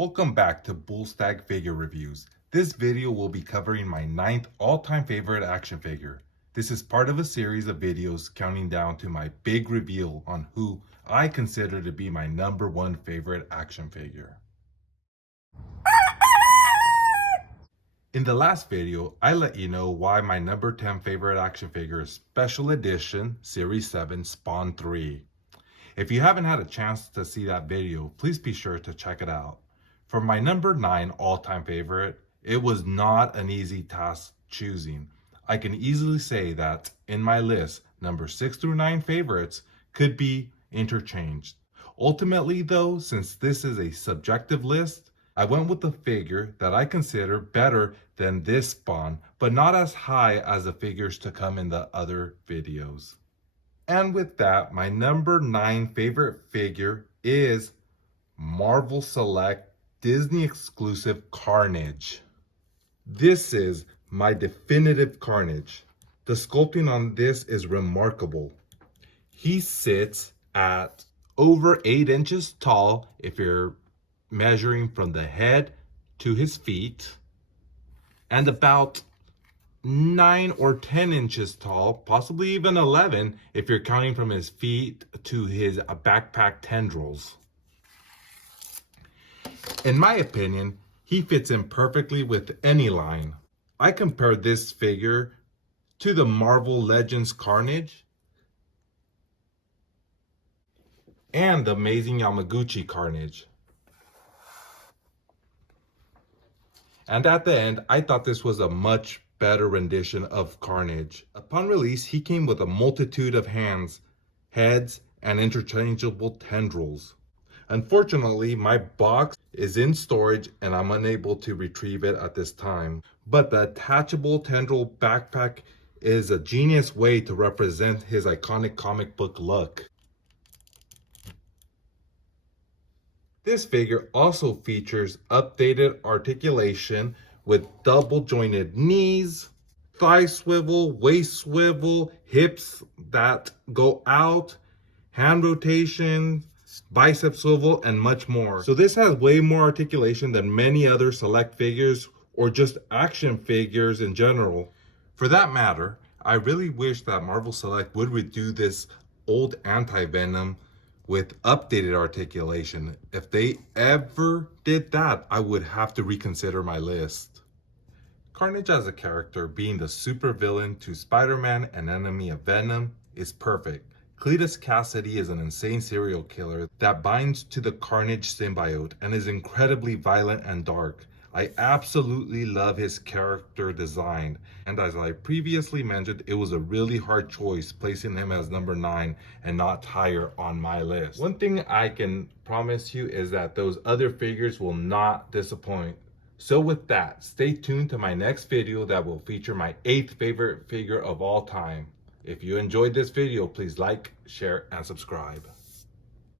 Welcome back to Stag Figure Reviews. This video will be covering my 9th all-time favorite action figure. This is part of a series of videos counting down to my big reveal on who I consider to be my #1 favorite action figure. In the last video, I let you know why my number 10 favorite action figure is Special Edition Series 7 Spawn 3. If you haven't had a chance to see that video, please be sure to check it out. For my number 9 all-time favorite, it was not an easy task choosing. I can easily say that in my list, number 6 through 9 favorites could be interchanged. Ultimately though, since this is a subjective list, I went with a figure that I consider better than this Spawn, but not as high as the figures to come in the other videos. And with that, my number 9 favorite figure is Marvel Select Disney exclusive Carnage. This is my definitive Carnage. The sculpting on this is remarkable. He sits at over 8 inches tall if you're measuring from the head to his feet, and about 9 or 10 inches tall, possibly even 11 if you're counting from his feet to his backpack tendrils. In my opinion, he fits in perfectly with any line. I compared this figure to the Marvel Legends Carnage and the Amazing Yamaguchi Carnage. And at the end, I thought this was a much better rendition of Carnage. Upon release, he came with a multitude of hands, heads, and interchangeable tendrils. Unfortunately, my box is in storage and I'm unable to retrieve it at this time. But the attachable tendril backpack is a genius way to represent his iconic comic book look. This figure also features updated articulation with double jointed knees, thigh swivel, waist swivel, hips that go out, hand rotation, bicep swivel, and much more. So this has way more articulation than many other Select figures or just action figures in general. For that matter, I really wish that Marvel Select would redo this old Anti-Venom with updated articulation. If they ever did that, I would have to reconsider my list. Carnage as a character, being the supervillain to Spider-Man and enemy of Venom, is perfect. Cletus Cassidy is an insane serial killer that binds to the Carnage symbiote and is incredibly violent and dark. I absolutely love his character design, and as I previously mentioned, it was a really hard choice placing him as number 9 and not higher on my list. One thing I can promise you is that those other figures will not disappoint. So with that, stay tuned to my next video that will feature my 8th favorite figure of all time. If you enjoyed this video, please like, share, and subscribe.